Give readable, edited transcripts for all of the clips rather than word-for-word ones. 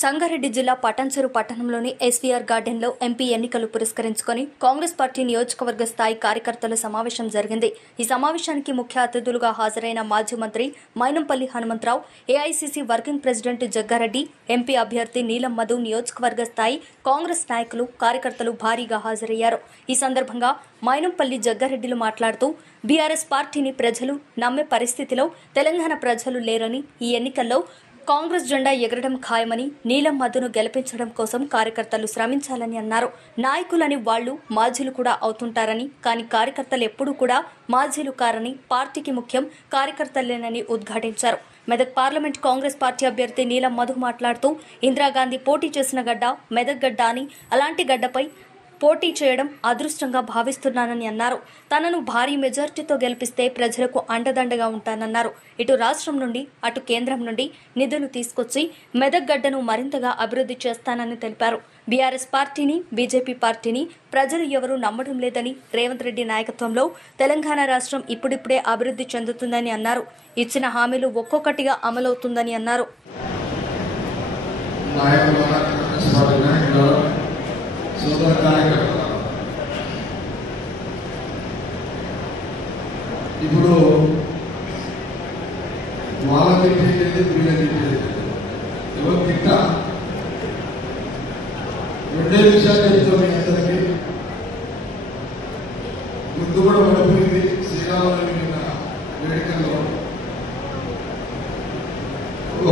సంగారెడ్డి జిల్లా పటాన్చెరు పట్టణంలోని ఎస్వీఆర్ గార్డెన్లో ఎంపీ ఎన్నికలు పురస్కరించుకుని కాంగ్రెస్ పార్టీ నియోజకవర్గ స్థాయి కార్యకర్తల సమావేశం జరిగింది. ఈ సమావేశానికి ముఖ్య అతిథులుగా హాజరైన మాజీ మంత్రి Mynampally Hanumantharao, AICC working president Jaggareddy, MP అభ్యర్థి నీలం మధు, నియోజకవర్గ స్థాయి కాంగ్రెస్ నాయకులు, కార్యకర్తలు భారీగా హాజరయ్యారు. ఈ సందర్భంగా మైనంపల్లి జగ్గారెడ్డిలు మాట్లాడుతూ బీఆర్ఎస్ పార్టీని ప్రజలు నమ్మే పరిస్థితిలో తెలంగాణ ప్రజలు లేరని, ఈ ఎన్నికల్లో కాంగ్రెస్ జెండా ఎగరడం ఖాయమని, నీలం మధును గెలిపించడం కోసం కార్యకర్తలు శ్రమించాలని అన్నారు. నాయకులని వాళ్లు మాజీలు కూడా అవుతుంటారని, కానీ కార్యకర్తలు ఎప్పుడూ కూడా మాజీలు కారని, పార్టీకి ముఖ్యం కార్యకర్తలేనని ఉద్ఘాటించారు. మెదక్ పార్లమెంట్ కాంగ్రెస్ పార్టీ అభ్యర్థి నీలం మధు మాట్లాడుతూ ఇందిరాగాంధీ పోటీ చేసిన గడ్డ మెదక్ గడ్డ అని, అలాంటి గడ్డపై పోటీ చేయడం అదృష్టంగా భావిస్తున్నానని అన్నారు. తనను భారీ మెజార్టీతో గెలిపిస్తే ప్రజలకు అండదండగా ఉంటానన్నారు. ఇటు రాష్ట్రం నుండి అటు కేంద్రం నుండి నిధులు తీసుకొచ్చి మెదక్ గడ్డను మరింతగా అభివృద్ధి చేస్తానని తెలిపారు. బీఆర్ఎస్ పార్టీని, బీజేపీ పార్టీని ప్రజలు ఎవరూ నమ్మడం లేదని, రేవంత్ రెడ్డి నాయకత్వంలో తెలంగాణ రాష్ట్రం ఇప్పుడిప్పుడే అభివృద్ధి చెందుతుందని అన్నారు. ఇచ్చిన హామీలు ఒక్కొక్కటిగా అమలవుతుందని అన్నారు. ఇప్పుడు వాళ్ళ తిట్టేది వీళ్ళ తిట్టేది ఎవరు తిట్ట రెండే విషయాలు చెప్తాం. మీ అందరికీ ముందు కూడా పడిపోయింది శ్రీరామనవమి వేడుకల్లో.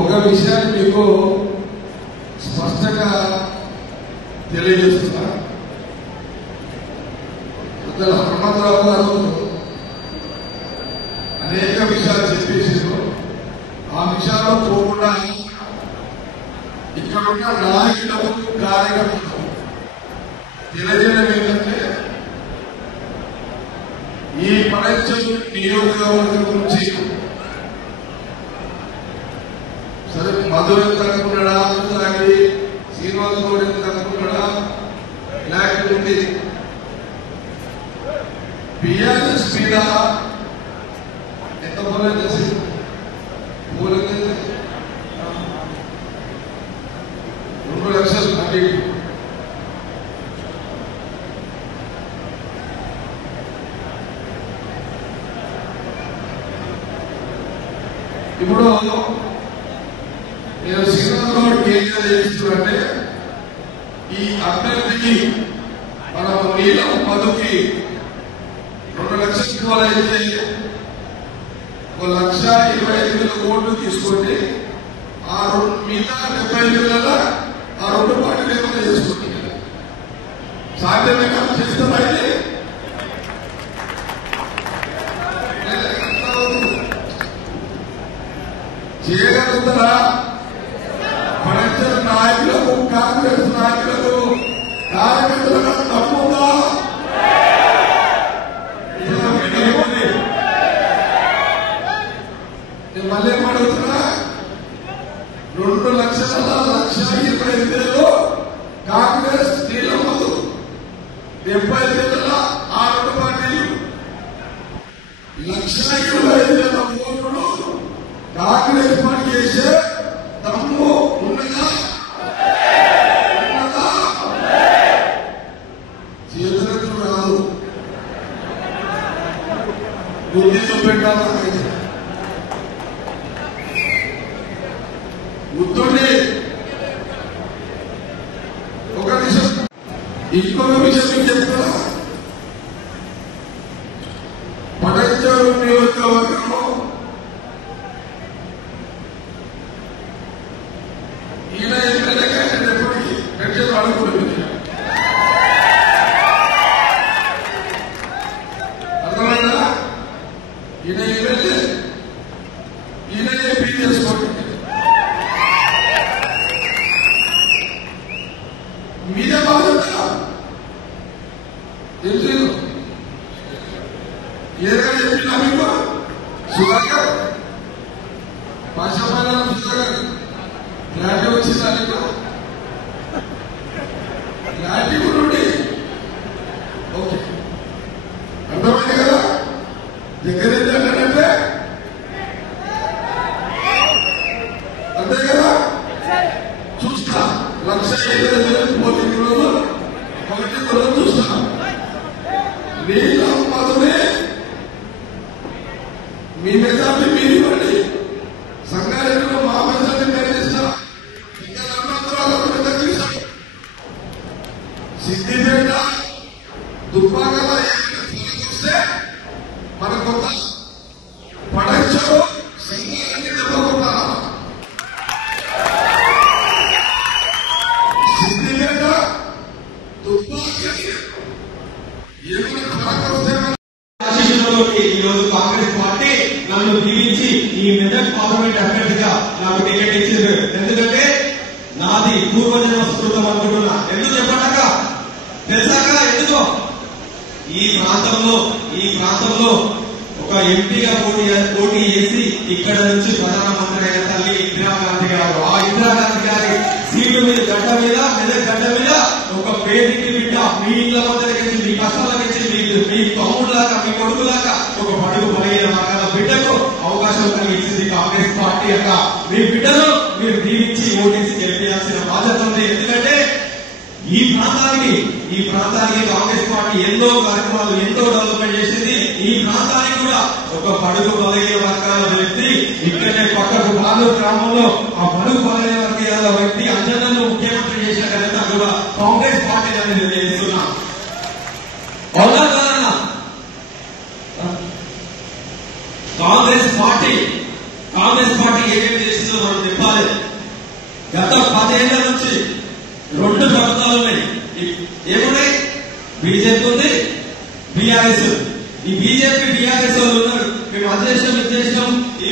ఒక విషయాన్ని మీకు స్పష్టంగా తెలియజేస్తున్నా. అసలు హనుమంతరావు గారు అనేక విషయాలు చెప్పేసారు. ఆ విషయాల్లో పోకుండా ఇక్కడ ఉన్న నాయకులకు, కార్యకర్తలకు తెలియజేయడం ఏంటంటే, ఈ పటాన్చెరు నియోజకవర్గం గురించి సరే మధుర తనుకున్నాడా, అలాగే శ్రీనివాస గౌడ్ తనుకున్నాడా, లేకపోతే బీఆర్ఎస్ మీద ఎంత పోలేదు చేసి పోలేదు 2 లక్షలు అంటే ఇప్పుడు నేను శ్రీనివాస గౌడ్ ఏం చేస్తున్నానంటే, ఈ అభ్యర్థికి మనం నీలం మధుకి 2 లక్షలు ఇవ్వాలైతే 1,25,000 ఓట్లు తీసుకోండి. ఆ మిగతా 75,000 ఆ 2 పార్టీలు ఏమైనా చేసుకోండి. సాధ్యమే చేస్తామైతే చేయగలుగుతారా? పటాన్చెరు నాయకులకు, కాంగ్రెస్ నాయకులకు, కార్యకర్తలకు తప్పుందా? మళ్ళీ ఏమడుగుతున్నా, 2,1,25,000 కాంగ్రెస్, నీలం మధు 75,000 ఆ 2 పార్టీలు 1,25,000 ఓట్లు కాంగ్రెస్ పార్టీ చేసే తమ్ము ఉన్నదా? చేతులకు రాదు, బుద్ధితో పెట్టాలి. గుర్తుండి ఒక విషయం, ఇంకొక విషయం మీకు చెప్తున్నా. పటాన్చెరు నియోజకవర్గంలో ఈయన ఎమ్మెల్యే క్యాండిడేట్ ఎప్పటికీ పెన్షన్ వాడుకోలేదు. అర్థమైందా? ఈయన ఎమ్మెల్యే, ఈయన ఎంపీ చేసుకోండి. మీదే బాధ్యత. తెలుసు ఏదైనా చెప్పినా మీకు సుధాకర్ భాషాపైన సుధాకర్ క్లారిటీ వచ్చిందా? నీకు క్లారిటీ నుండి ఓకే అర్థమైంది కదా? దగ్గర ఏంటంటే అంతే కదా? చూస్తా పోటీ రోజు ఒకటి రోజు చూస్తాం. నీలం మధునే మీ మెజార్టీ మీరు ఇవ్వండి. సంగారెడ్డిలో మా మెజార్టీ నేను ఇస్తాం. ఇంకా నమ్మకాలకు మెజార్టీ ఇస్తాం. సిద్దిపేట దుబ్బాకల వస్తే మన కొత్త పడచ్చో సంగారెడ్డి దెబ్బకుండా సిద్దిపేట దుబ్బాక ఈరోజు కాంగ్రెస్ పార్టీ నన్ను దీవించి ఈ మెదక్ పార్లమెంట్ అభ్యర్థిగా నాకు టికెట్ ఇచ్చింది. ఎందుకంటే నాది పూర్వజన్మ స్ఫూర్తం అనుకుంటున్నా. ఎందుకు చెప్పాక తెలుసాక ఎందుకో ఈ ప్రాంతంలో ఒక ఎంపీగా పోటీ చేసి ఇక్కడ నుంచి ప్రధానమంత్రి అయిన తల్లి ఇందిరాగాంధీ గారు, ఆ ఇందిరాగాంధీ గారి సీటు మీద గడ్డ మీద మెదక్ గడ్డ మీద ఒక పేదింటి బిడ్డ మీ ఇంట్లో దగ్గర మీ కష్టాల నుంచి మీ తమ్ముడులాగా మీ కొడుకులాగా ఒక బడుగు బలైన వర్గాల బిడ్డకు అవకాశం కలిగించింది కాంగ్రెస్ పార్టీ. యొక్క మీ బిడ్డను మీరు దీవించి ఓటేసి గెలిపించాల్సిన బాధ్యత ఉంది. ఎందుకంటే ఈ ప్రాంతానికి కాంగ్రెస్ పార్టీ ఎన్నో కార్యక్రమాలు ఎంతో డెవలప్మెంట్ చేసింది. ఈ ప్రాంతానికి కూడా ఒక బడుగు బలైన వర్గాల వ్యక్తి ఇక్కడనే పక్కకు బాలూరు గ్రామంలో ఆ బడుగు బలైన వర్గాల వ్యక్తి అంజనను ముఖ్యమంత్రి చేసిన ఘనత కూడా కాంగ్రెస్ పార్టీ అనేది చేస్తున్నా. కాంగ్రెస్ పార్టీ ఏమేమి చేసిందో మనం చెప్పాలి. గత 10 ఏళ్ల నుంచి 2 ప్రభుత్వాలు ఉన్నాయి. ఏమున్నాయి? బీజేపీ ఉంది, బీఆర్ఎస్. ఈ బీజేపీ బీఆర్ఎస్ వాళ్ళు ఉన్నారు. మేము అధ్యక్షం ఈ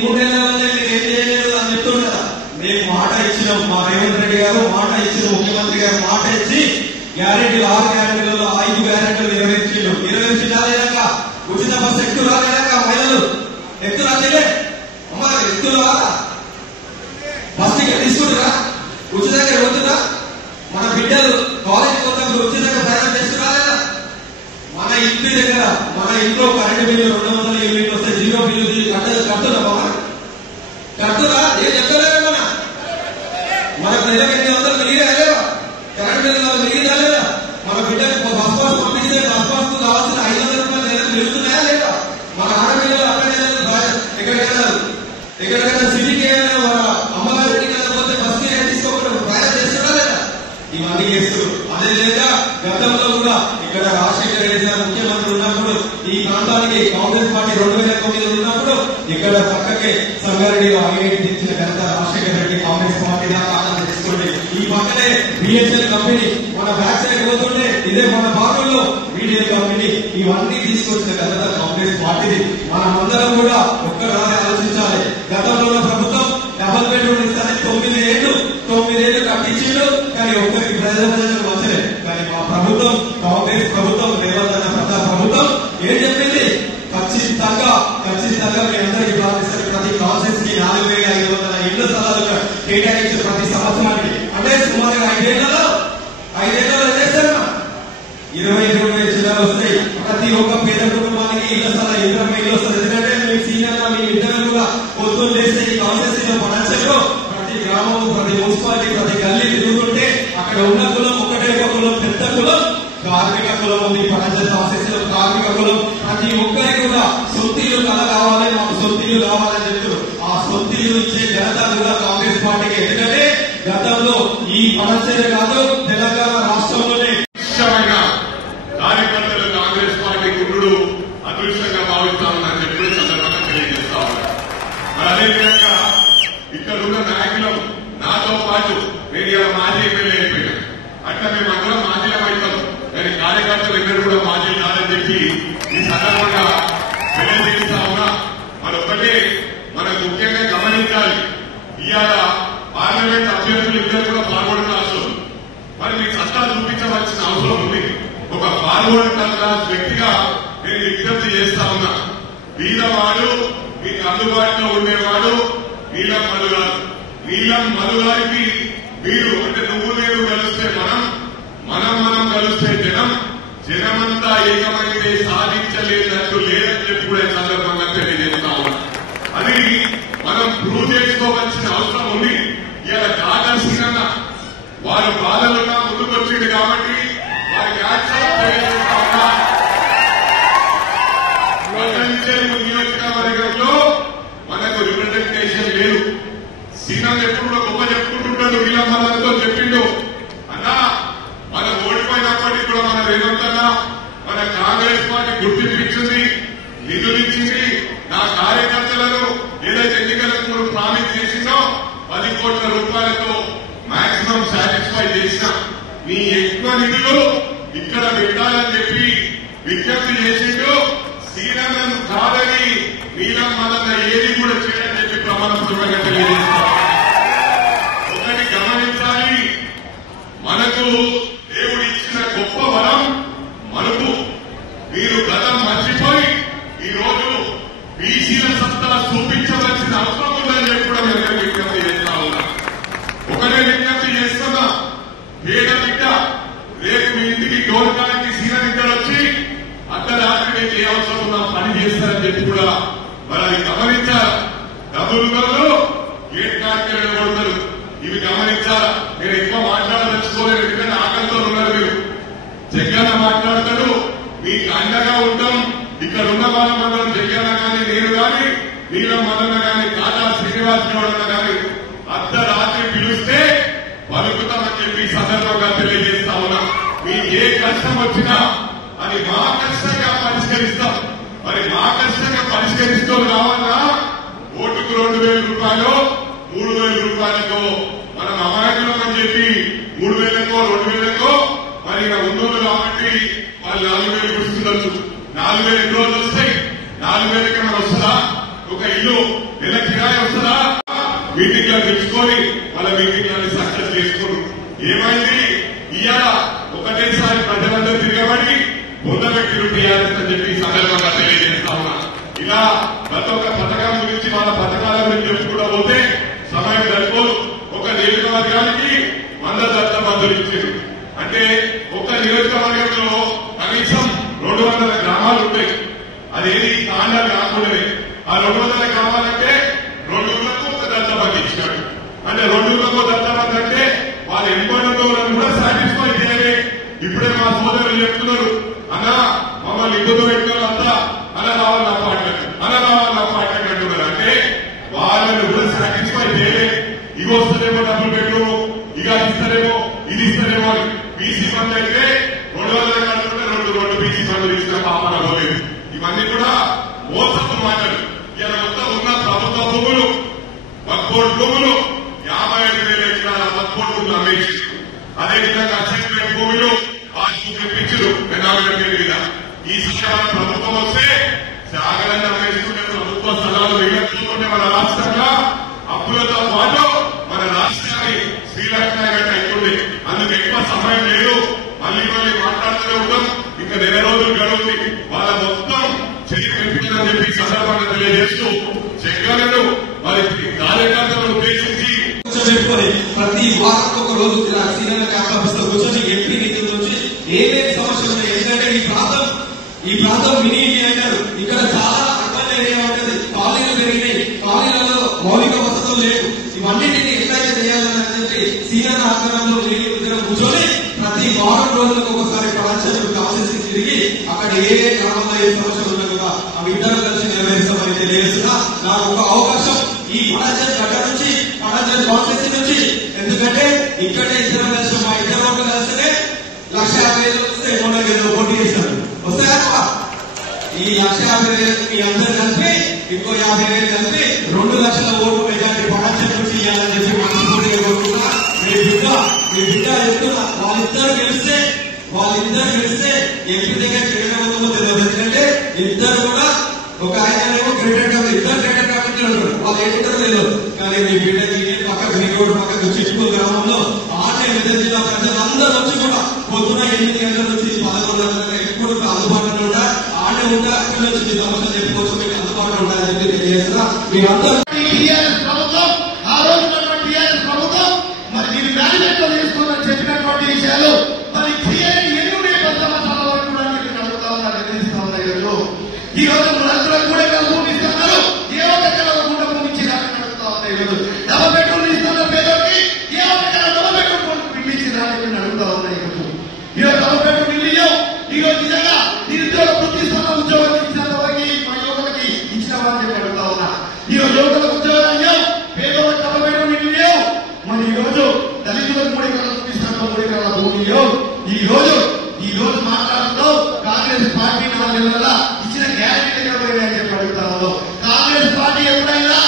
3 ఏళ్లలో మీరు ఏం చేయలేదు అని చెప్తున్నారు కదా. మేము మాట ఇచ్చినాం, మా రేవంత్ రెడ్డి గారు మాట ఇచ్చిన ముఖ్యమంత్రి గారు మాట ఇచ్చి గ్యారెంటీలు 6 గ్యారెంటీలలో 5 గ్యారెంటీలు నిర్వహించినా లేదా ఉచిత బస్సు ఎక్కువ రాలేక మహిళలు ఎక్కువ రాలే అమ్మా ఎక్కువ రాదా బస్ టికెట్ తీసుకుంటురా ఉచితంగా పోతున్నా. మన బిడ్డలు కాలేజీ కొత్తప్పుడు ఉచితంగా ప్రయాణం చేస్తున్నా లేదా? మన ఇంట్లో కరెంటు బిల్లు 200 యూనిట్లు వస్తే 0 బిల్లు కడుతున్నా కడుతున్నా ఏం చెప్తలేదు. మన ప్రజలకు 800 మిగిలినా కరెంటు బిల్లు మిగిలినా లేదా? మన బిడ్డకు బస్ పాస్ పంపిస్తే బస్ పాస్ కావాల్సిన 500 రూపాయలు మిగులుతున్నాయా లేదా? మన ఆడపిల్లలు ఎక్కడికైనా సిటీకి మన అమ్మగారి ఇంటికి పోతే బస్ తీసుకోకుండా ప్రయాణం చేస్తున్నా లేదా? ఇవన్నీ చేస్తారు. అదే లేదా గతంలో కూడా ఇక్కడ రాజశేఖర రెడ్డి గారు ముఖ్యమంత్రి ఉన్నప్పుడు ఈ ప్రాంతానికి కాంగ్రెస్ పార్టీ 2009 ఉన్నప్పుడు ఇక్కడ పక్కకే సంగారెడ్డిలో ఐఐటి తెచ్చిన ఘనత రాజశేఖర రెడ్డి కాంగ్రెస్ పార్టీ దాకా తీసుకోండి. ఈ పక్కనే బిఎస్ఎల్ కంపెనీ మన బ్యాక్ సైడ్ పోతుంటే ఇదే మన బాగుల్లో మీడియా కంపెనీ ఇవన్నీ తీసుకొచ్చిన ఘనత కాంగ్రెస్ పార్టీది. మనమందరం కూడా ఒక్కసారి ఆలోచించాలి. గతంలో ప్రభుత్వం డబుల్ బెడ్రూమ్ ఇస్తానే 9 ఏళ్లు కట్టించిండు. కానీ ఒక్కరికి ప్రజలకు వచ్చలేదు. కానీ మా ప్రభుత్వం కాంగ్రెస్ ప్రభుత్వం రేవంత్ అన్న ప్రజా ప్రభుత్వం ఏం చెప్పింది? ఖచ్చితంగా మీ అందరికీ ప్రార్థిస్తారు. ప్రతి కాన్సెన్స్ కి 4500 ఇళ్ల స్థలాలు కేటాయించి ప్రతి సంవత్సరానికి అంటే సుమారుగా 5 ఏళ్లలో ఏం చేస్తారు? 22 జిల్లాలు వస్తాయి. ప్రతి ఒక్క పేద కుటుంబానికి ఇళ్ల స్థలం 20 ఇల్లు వస్తుంది. ఎందుకంటే మీ సీనియర్ మీ ఇద్దరు కూడా పొద్దున్న చేస్తే ఈ కాన్సెన్స్ లో పడచ్చలో ప్రతి గ్రామం ప్రతి మున్సిపాలిటీ ప్రతి గల్లీ తిరుగుతుంటే అక్కడ ఉన్న కులం ఒకటే ఒక కులం పెద్ద కులం కార్మిక కులం ఉంది. పడచ్చ కాన్సెన్స్ లో కార్మిక కులం ప్రతి ఒక్కరికి కూడా సొంతీలు కళ కావాలి, మాకు సొంతీలు కావాలని చెప్తారు. ఆ సొంతీలు ఇచ్చే ఘనత కూడా కాంగ్రెస్ పార్టీకి. ఎందుకంటే గతంలో ఈ పడచ్చే కాదు తెలంగాణ రాష్ట్రంలోనే కార్యకర్తలు కాంగ్రెస్ పార్టీ గుండు అదృష్టంగా భావిస్తామని చెప్పి సందర్భంగా తెలియజేస్తా ఉన్నారు. మరి అదేవిధంగా ఇక్కడ ఉన్న నాయకులు నాతో పాటు నేను ఇలా మాజీ ఎమ్మెల్యే అయిపోయినా అట్లా మేమందరం మాజీలం అవుతాం. కానీ కార్యకర్తలు ఇద్దరు కూడా మాజీ కాదని చెప్పి ఈ సందర్భంగా తెలియజేస్తా ఉన్నా. మరొకటి మనం ముఖ్యంగా గమనించాలి. ఇవాళ పార్లమెంట్ అభ్యర్థులు ఇద్దరు కూడా పాల్గొన్న అవసరం. మరి మీ సత్తా చూపించవలసిన అవసరం ఉంది. ఒక ఫార్వర్డ్ క్లాస్ వ్యక్తిగా నేను విజ్ఞప్తి చేస్తా ఉన్నా. వీళ్ళవాడు మీకు అందుబాటులో ఉండేవాడు నీలం మధు గారికి మీరు అంటే నువ్వు నేను కలిస్తే మనం కలిస్తే జనమంతా ఏకమైతే సాధించలేనట్టు లేదని చెప్పి కూడా సందర్భంగా తెలియజేస్తా ఉన్నా. అది మనం ప్రూవ్ చేసుకోవాల్సిన అవసరం ఉంది. ఇలా దాదాపు వారు లేదు. సీనాన్ని ఎప్పుడు కూడా గొప్ప చెప్పుకుంటుంటాడు. వీళ్ళ మనతో చెప్పిండు, అన్నా మనం ఓడిపోయినప్పటికీ కూడా మన రేవంత్ అన్న మన కాంగ్రెస్ పార్టీ గుర్తింపించింది, నిధులు ఇచ్చింది. నా కార్యకర్తలను ఏదైతే ఎన్నికలకు కూడా ప్రామిస్ చేసిందో 10 కోట్ల రూపాయలతో మాక్సిమం సాటిస్ఫై చేసిన నీ ఎక్కువ నిధులు ఇక్కడ పెట్టాలని చెప్పి విజ్ఞప్తి చేసిండు. సీనన్నను కాదని నీలం మదన్న ఏది కూడా చేయని చెప్పి ప్రమాణపూర్వకంగా తెలియజేస్తారు. ఒకటి గమనించాలి, మనకు దేవుడు ఇచ్చిన గొప్ప వరం మనకు. మీరు గతం మర్చిపోయి ఈ రోజు బీసీల సత్తా చూపించవలసిన అవసరం ఉందని చెప్పి కూడా నేను విజ్ఞప్తి చేస్తా ఉన్నా. ఒకటే విజ్ఞప్తి చేస్తున్నా, పేద బిడ్డ రేపు మీ ఇంటికి గౌరవానికి సీనియర్ ఇద్దరు వచ్చి అర్ధరాత్రి మీకు ఏ అవసరం ఉన్నా పని చేస్తారని చెప్పి కూడా మరి అది గమనించాలి. డబ్బులు గేట్ కార్యక్రమం కొడతారు, ఇవి గమనించాలా. నేను ఎక్కువ మాట్లాడదలుచుకోలేదు, ఎందుకంటే ఆకలితో ఉన్నారు మీరు. జగన్ మాట్లాడతాడు, మీకు అండగా ఉంటాం. ఇక్కడ ఉన్న వాళ్ళందరూ జగన్ కానీ నేను కానీ నీలం మదన్న కానీ కాటా శ్రీనివాస్ గౌడన్న కానీ అర్ధరాత్రి పిలిస్తే పలుకుతామని చెప్పి సందర్భంగా తెలియజేస్తా ఉన్నా. మీకు ఏ కష్టం వచ్చినా అది మా కష్టంగా పరిష్కరిస్తాం. మరి మా కష్టంగా పరిష్కరిస్తూ కావాలన్నా ఓటుకు 2,000 రూపాయలు 3,000 రూపాయలకో మనం అమాయకులం అని చెప్పి 3,000కో 2,000కో మరి ఉన్నోళ్ళు కాబట్టి వాళ్ళు 4,000 గుర్తుండొచ్చు. 4,000 ఎన్ని రోజులు వస్తాయి? 4,000కి మనం వస్తుందా? ఒక ఇల్లు నెల కిరాయి వస్తుందా? మీటింగ్ లో తెచ్చుకొని వాళ్ళ మీటింగ్ లని సక్సెస్ చేసుకోరు. ఏమైంది? ఇవాళ ఒకటేసారి ప్రజలందరూ తిరగబడి పొందబెట్టిరు టీఆర్ఎస్ అని చెప్పి సందర్భంగా తెలియజేస్తా ఉన్నా. ఇలా ప్రతి ఒక్క పథకం గురించి వాళ్ళ పథకాల గురించి చెప్పుకుంటూ పోతే సమయం సరిపోదు. ఒక నియోజకవర్గానికి 100 దత్త మందులు ఇచ్చారు అంటే ఒక నియోజకవర్గంలో కనీసం 200 గ్రామాలు ఉంటాయి. అదేది తాండాలు కాకుండానే ఆ 200 కావాలంటే 2 ఊళ్ళకు ఒక దత్తమంది ఇచ్చాడు. అంటే 2 ఊళ్ళకు దత్తమంది అంటే వాళ్ళు ఎంపడంలో కూడా సాటిస్ఫై చేయాలి. ఇప్పుడే మా సోదరులు చెప్తున్నారు, అన్నా మమ్మల్ని ఇబ్బంది పెట్టినంతా అలా రావాలి నా పార్టీలకు, అలా రావాలి నా పార్టీకి అంటున్నారు. అంటే వాళ్ళని కూడా సాటిస్ఫై చేయలే. ఇవి వస్తారేమో డబ్బులు పెట్టు, ఇక ఇస్తారేమో ఇది ఇస్తారేమో అని. బీసీ ఫండ్ అయితే 200 కట్టుకుంటే 2 బీసీ ఫండ్లు ఇచ్చిన పాపన పోలేదు. ఇవన్నీ కూడా మోసపు మాటలు. ఇలా మొత్తం ఉన్న ప్రభుత్వ భూములు వక్ఫ్ భూములు 55,000 ఎకరాల వక్ఫ్ భూములు అమ్మేసి, అదేవిధంగా అసెస్మెంట్ భూములు పిచ్చులు 40 మీద ఈ శిక్షణ ప్రభుత్వం వస్తే జాగ్రత్త అమ్మేసుకునే ప్రభుత్వ స్థలాలు వేయకపోతుంటే మన రాష్ట్రంగా అప్పులతో పాటు మన రాష్ట్రాన్ని శ్రీలంక అయిపోతుంది. అందుకు ఎక్కువ సమయం లేదు, మళ్ళీ మాట్లాడుతూనే ఉంటాం. ఇంకా నెల రోజులు గడువుతుంది. వాళ్ళ మొత్తం చెయ్యి పెంపిందని చెప్పి సందర్భంగా తెలియజేస్తూ జగన్ను మరి కార్యకర్తలను ఉద్దేశించి చెప్పుకొని ప్రతి వారం ఒక రోజు సీనియర్ క్యాంపస్ లో కూర్చొని ఎంపీ నిధుల నుంచి ఏమేమి సమస్యలు ఉన్నాయి. ఎందుకంటే ఈ ప్రాంతం మినీ ఇండియా అంటారు. ఇక్కడ చాలా అర్బన్ ఏరియా ఉంటుంది, కాలనీలు పెరిగినాయి, కాలనీలలో మౌలిక వసతులు లేవు. ఇవన్నింటినీ ఎట్లయితే చేయాలని చెప్పి సీనియర్ ఆధ్వర్యంలో ఇద్దరు కూర్చొని ప్రతి వారం రోజులకు ఒకసారి పడాల్సిన కాన్సెన్సీ తిరిగి అక్కడ ఏ గ్రామంలో ఏ సమస్యలు ఉన్నాయి కదా అవి ఇద్దరు కలిసి నెరవేరుస్తామని తెలియజేస్తున్నా. నాకు ఒక అవకాశం ఈ పడాచల్ గడ్డ నుంచి పడాచల్ కాన్సెన్సీ నుంచి, ఎందుకంటే ఇక్కడే ఇద్దరు కలిసి మా ఇద్దరు ఓట్లు కలిస్తే 1,50,000 వస్తే 300,000 పోటీ చేస్తారు. వస్తాయా? ఈ 1,50,000 మీ అందరు కలిపి ఇంకో 50,000 కలిపి 2 లక్షల ఓటు మెజార్టీ పడాచల్ నుంచి ఇవ్వాలని చెప్పి మనస్ఫూర్తిగా కోరుతున్నా. మీ బిడ్డ చెప్తున్నా, వాళ్ళిద్దరు గెలిస్తే ఎంపీ దగ్గర క్రికెట్ అవుతుందో తెలియదు. ఎందుకంటే ఇద్దరు కూడా ఒక ఆయనేమో క్రికెట్ ఇద్దరు క్రికెట్ కాబట్టి వాళ్ళు ఏంటో లేదు. కానీ మీ బిడ్డకి పక్క గ్రీకోడ్ పక్కకు చిట్కూరు గ్రామంలో ఆటే మెదక్ జిల్లా ప్రజలందరూ వచ్చి కూడా పొద్దున 8 గంటల నుంచి 11 గంటల ఎప్పుడు అందుబాటులో ఉంటా ఆడే ఉంటా. అక్కడ నుంచి మీ సమస్యలు చెప్పుకోవచ్చు, మీకు అందుబాటులో ఉంటాయని చెప్పి తెలియజేస్తున్నా. మీరందరూ ప్రభుత్వం ఆ రోజు టీఆర్ఎస్ ప్రభుత్వం మరి మీరు మేనేజ్మెంట్ లో తీసుకుని చెప్పినటువంటి విషయాలు మరి ఈ రోజు రైతులకు కూడా భూమి ఇస్తున్నారు, ఏ ఒక్కరు కూడా భూమి ఇచ్చేదాన్ని నడుపుతా ఉన్నాయి. డబల్ బెడ్రూమ్ ఇస్తున్న పేదలకి ఏ ఒక్కరు డబల్ బెడ్రూమ్ ఇల్లు ఇచ్చేదాన్ని నడుపుతా ఉన్నాయి. ఈరోజు డబల్ బెడ్రూమ్ ఇల్లు ఇవ్వం. ఈరోజు నిజంగా నిరుద్యోగ వృత్తిస్తున్న ఉద్యోగం ఇచ్చిన వారికి మా యువకులకి ఇచ్చిన వారిని అడుగుతా ఉన్నా. ఈరోజు యువకులకు ఉద్యోగాలు ఇవ్వం. చేసినటువంటి ఈ రోజు దళితులకు 3 ఎకరాలు చూపిస్తున్నట్టు 3 ఎకరాల భూమిలో ఈ రోజు మాట్లాడుతూ కాంగ్రెస్ పార్టీ 4 నెలల ఇచ్చిన గ్యారెంటీ దగ్గర పోయినాయని చెప్పి అడుగుతాను. కాంగ్రెస్ పార్టీ ఎప్పుడైనా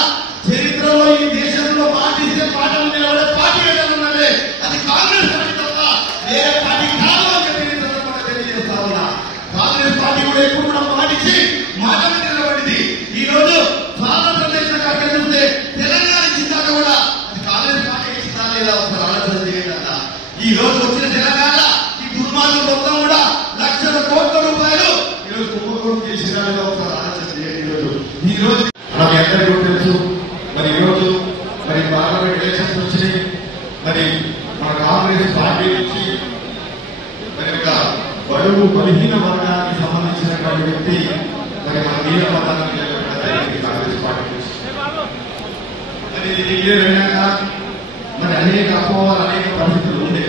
చరిత్రలో ఈ దేశంలో పాటిస్తే పాటలు నిలబడే పార్టీ ఏదైనా ఉన్నదే అది కాంగ్రెస్ పార్టీ తప్ప వేరే పార్టీ కాదు అని చెప్పి తెలియజేస్తా ఉన్నా. కాంగ్రెస్ పార్టీ కూడా ఎప్పుడు కూడా పాటించి మాట మీద నిలబడింది. ఈ రోజు స్వాతంత్రం దేశం కాక చూస్తే తెలంగాణ ఇచ్చిందాక కూడా అది కాంగ్రెస్ పార్టీ ఇచ్చిందా లేదా ఒకసారి ఆలోచన చేయండి అన్న. ఈ రోజు వచ్చిన తెలంగాణ ఈ దుర్మార్గం మొత్తం కూడా లక్షల కోట్ల రూపాయలు ఈరోజు కుంభకోణం చేసినా లేదా ఒకసారి ఆలోచన చేయండి. ఈ రోజు మనకి అందరికీ తెలుసు మరి ఈరోజు మరి పార్లమెంట్ ఎలక్షన్స్ వచ్చినాయి. మరి మన కాంగ్రెస్ పార్టీ నుంచి మరి ఒక బడుగు బలహీన వర్గానికి సంబంధించినటువంటి వ్యక్తి మరి మన వీర పదానికి కాంగ్రెస్ పార్టీ నుంచి మరి డిక్లేర్ అయినాక మరి అనేక అపోహలు అనేక పరిస్థితులు ఉండే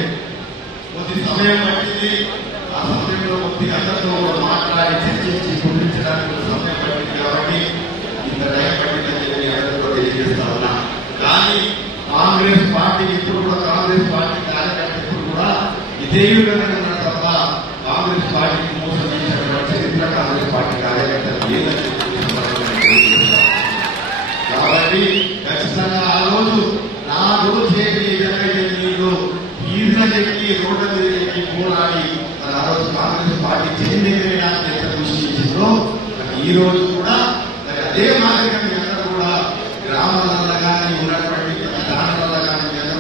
కొద్ది సమయం పట్టింది. ఆ సమయంలో కొద్దిగా అందరితో మాట్లాడి చర్చించి గుర్తించడానికి సమయం పట్టింది కాబట్టి ఇంత టైం పట్టిందని చెప్పి అందరితో తెలియజేస్తా ఉన్నా. కానీ కాంగ్రెస్ పార్టీ ఇప్పుడు కూడా కాంగ్రెస్ పార్టీ కార్యకర్త ఇప్పుడు కూడా ఇదే విధంగా ఉన్నారు తప్ప కాంగ్రెస్ పార్టీకి మోసం చేసినటువంటి చరిత్ర కాంగ్రెస్ పార్టీ కార్యకర్తలు లేదని కాబట్టి ఖచ్చితంగా ఆ రోజు నా రోజు చేసి నీళ్ళు ఈజీగా చెప్పి రోడ్ల మీద చెప్పి పోరాడి మరి ఆ రోజు కాంగ్రెస్ పార్టీ చెందిన కృషి చేసిందో ఈ రోజు కూడా మరి అదే మాదిరిగా మీ అందరూ కూడా గ్రామాలలో కానీ ఉన్నటువంటి దానాలలో కానీ మీ అందరూ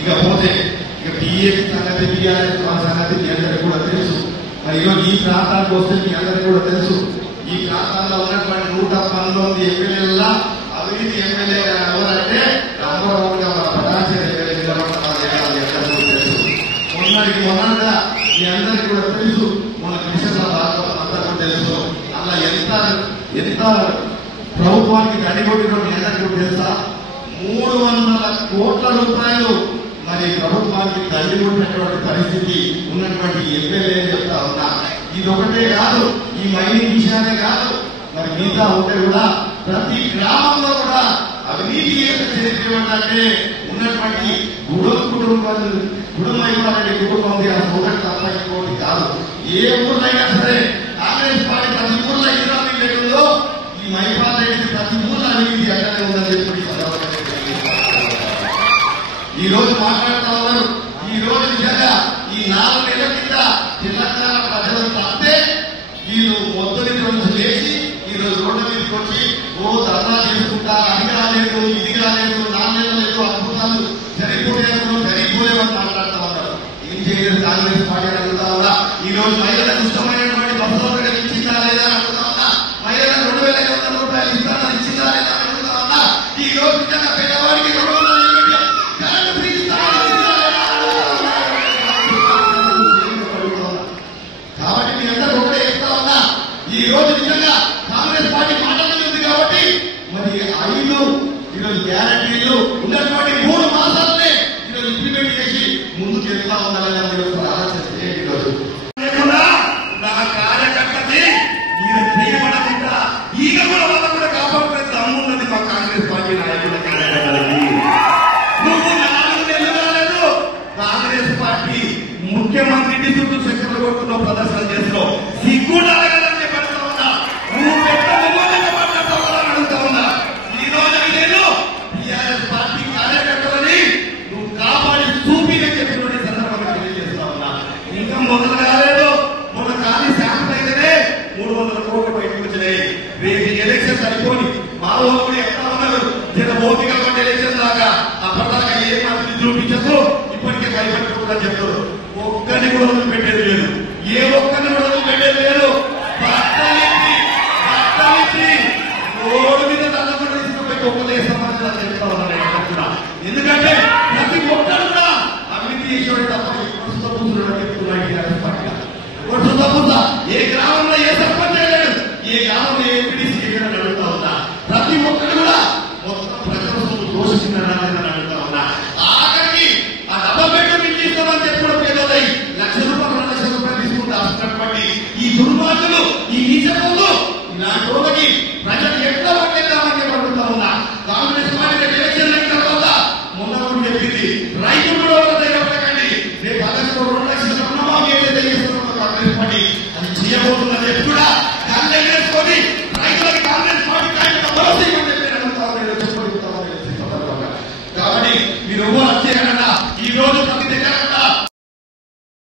ఇకపోతే ఇక టీఏపీ సంగతి టీఆర్ఎస్ సంగతి మీ అందరికీ కూడా తెలుసు. మరి ఈరోజు ఈ ప్రాంతానికి వస్తే మీ అందరికీ కూడా తెలుసు. ఈ ప్రాంతాల్లో ఉన్నటువంటి 119 ఎమ్మెల్యేల అవినీతి ఎమ్మెల్యే ఎవరంటే నంబర్ 1 గా మన ప్రధాన తెలుసు. మొన్నగా మీ అందరికీ కూడా తెలుసు. మన మిషన్ల భాగవతం అందరికీ తెలుసు. అలా ఎంత ప్రభుత్వానికి గడిగొట్టినో మీ అందరికీ తెలుసా? 300 కోట్ల రూపాయలు మరి ప్రభుత్వానికి గడిగొట్టినటువంటి పరిస్థితి ఉన్నటువంటి ఎమ్మెల్యే చెప్తా ఉన్నా. ఇది ఒకటే కాదు, ఈ మైనింగ్ విషయానే కాదు, మరి మిగతా ఉంటే కూడా ప్రతి గ్రామంలో కూడా అవినీతి చరిత్ర ఏంటంటే ఉన్నటువంటి గుడుమైనటువంటి కుటుంబం ఒకటి తప్ప ఇంకోటి కాదు. ఏ ఊర్లైనా సరే కాంగ్రెస్ పార్టీ ప్రతి ఊర్లో ఇరామీ లేదో ఈ మైపాల్ రెడ్డి ప్రతి ఊర్లో అవినీతి అక్కడే ఉందని చెప్పి ఈ రోజు మాట్లాడుతూ ఉన్నారు. ఈ రోజు నిజంగా ఈ 4 నెలల కింద తెలంగాణ ప్రజలను తప్పే వీళ్ళు మొదటి నుంచి లేచి ఈ రోజు రోడ్ల మీదకి వచ్చి ధర్నా చేసుకుంటా అది కాలేదు ఇది కాలేదు 4 నెలలు లేదు అద్భుతాలు జరిగిపోలేవని మాట్లాడుతూ ఉన్నారు. ఏం చేయలేదు కాంగ్రెస్ పార్టీ అడుగుతా ఉన్నా. ఈ రోజు మహిళలకు ఇష్టమైనటువంటి బస్సులు ఇచ్చిందా లేదా అని అడుగుతా ఉన్నా. మహిళలకు 2,500 రూపాయలు ఇస్తానని ఇచ్చిందా లేదా అని అడుగుతా ఉన్నా. ఈ రోజు నిజంగా పేదవాడికి 200 కరెంటు ఫ్రీ కాబట్టి మీ అందరూ ఒకటే చెప్తా ఉన్నా. ఈ రోజు నిజంగా కాంగ్రెస్ పార్టీ మాట్లాడుతుంది కాబట్టి మరి 5 ఈరోజు గ్యారంటీలు ఉన్నటువంటి 3 మాసాలనే ఈరోజు ఇంప్లిమెంట్ చేసి ముందుకు వెళ్తా ఉండాలని ఆలోచన చేయండి. ఈరోజు నా కార్యకర్తని మీరు చేయబడకుండా ఈగ కూడా వల్ల కూడా కాపాడుకునే దమ్మున్నది మా కాంగ్రెస్ పార్టీ నాయకుల కార్యకర్తలకి. నువ్వు 4 నెలలు కాలేదు కాంగ్రెస్ పార్టీ ముఖ్యమంత్రి ఇంటి చుట్టూ చక్కెర కొట్టులో ప్రదర్శన చేస్తున్నావు. సిగ్గుడు అడగాలని చెప్పడుతా ఉన్నా. నువ్వు అడుగుతా ఉన్నా. ఈ రోజు నేను టీఆర్ఎస్ పార్టీ కార్యకర్తలని నువ్వు కాపాడి చూపిని చెప్పినటువంటి సందర్భంగా తెలియజేస్తా ఉన్నా. ఇంకా మొదలు కాలేదు. మొన్న ఖాళీ శాంపుల్ అయితేనే 300 కోట్లు బయటకు వచ్చినాయి. రేపు ఎలక్షన్ సరిపోని మా ఊరు ఎట్లా ఉన్నారు జన ఓపిక పట్టి ఎలక్షన్ దాకా అప్పటిదాకా ఏ మంత్రి చూపించదు. ఇప్పటికే భయపడుతుందా చెప్తారు. ఒక్కరిని కూడా వదిలిపెట్టేది లేదు. ఏ ఒక్కరిని కూడా వదిలిపెట్టేది లేదు. రోడ్డు మీద దండకుండా తీసుకుపోయి ఒక్కరు వేస్తామని చెప్తా ఉన్నాను. ఎందుకంటే ప్రతి ఒక్కరు కూడా అభివృద్ధి చేసేవాడు తప్ప చెప్తున్నా. ఏ గ్రామంలో ఏ సర్పంచ్ చేయలేదు, ఏ గ్రామంలో ఏ ఎంపీడీసీ చేయడం అడుగుతా ఉన్నా. ప్రతి ఒక్కరు కూడా మొత్తం ప్రజల దోషిస్తున్నారని అడుగుతా ఉన్నా. ఆఖరికి ఆ డబ్బు పెట్టి ఇస్తామని చెప్పడం పేదలై ₹1,00,000 ₹2,00,000 తీసుకుంటే వస్తున్నటువంటి ఈ దుర్మార్గులు ఈ నీచకులు ఇలాంటి రోజుకి ప్రజలు ఎట్లా పట్టేద్దామని చెప్పి అడుగుతా ఉన్నా. కాంగ్రెస్ ఇవ్వబోతున్న